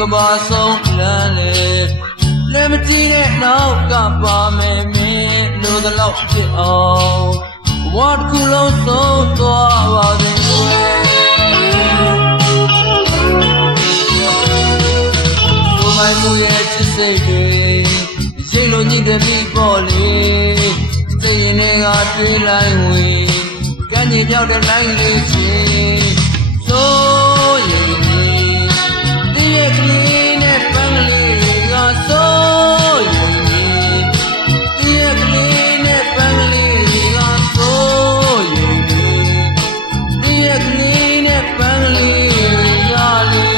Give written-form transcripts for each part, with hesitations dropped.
ကဘာဆုံးလမ်းလေလက်မကြည့်တဲ့နောက်ကပါမယ်မင်းလို့တော့ဖြစ်အောင်ဘဝတစ်ခုလုံးဆုံးသွားပါစေကွယ်ဆိုမိုင်းမှုရဲ့ချစ်စိတ်တွေစိတ်လိုညစ်တဲ့ပြီးပေါ်လေစိတ်ရင်တွေကတွေးလိုက်ဝင်ကမ်းခြေပြောက်တဲ့လိုင်းလေးချင်းဆိုရင်ဒီရဲ့ကလေးနဲ့ပန်းကလေးကဆိုရင်ဒီရဲ့ကလေးနဲ့ပန်းကလေးကဆိုရင်ဒီရဲ့ကလေးနဲ့ပန်းကလေးကလေ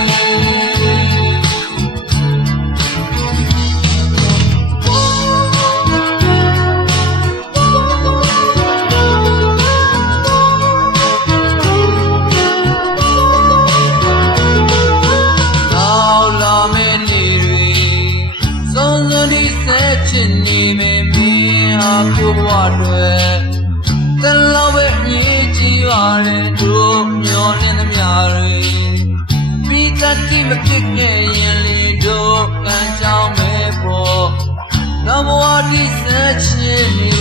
ချစ်နေမေမင်းဟာကိုဘဝတွေတလောက်ပဲမြည်ကြည့်ပါလေတို့မျောနေသမျှတွေပြီးတတ်တိမဖြစ်ခဲ့ရင်လေတို့ကံကြောင်းပဲပေါ့နောက်ဘဝဒီဆက်ချစ်နေ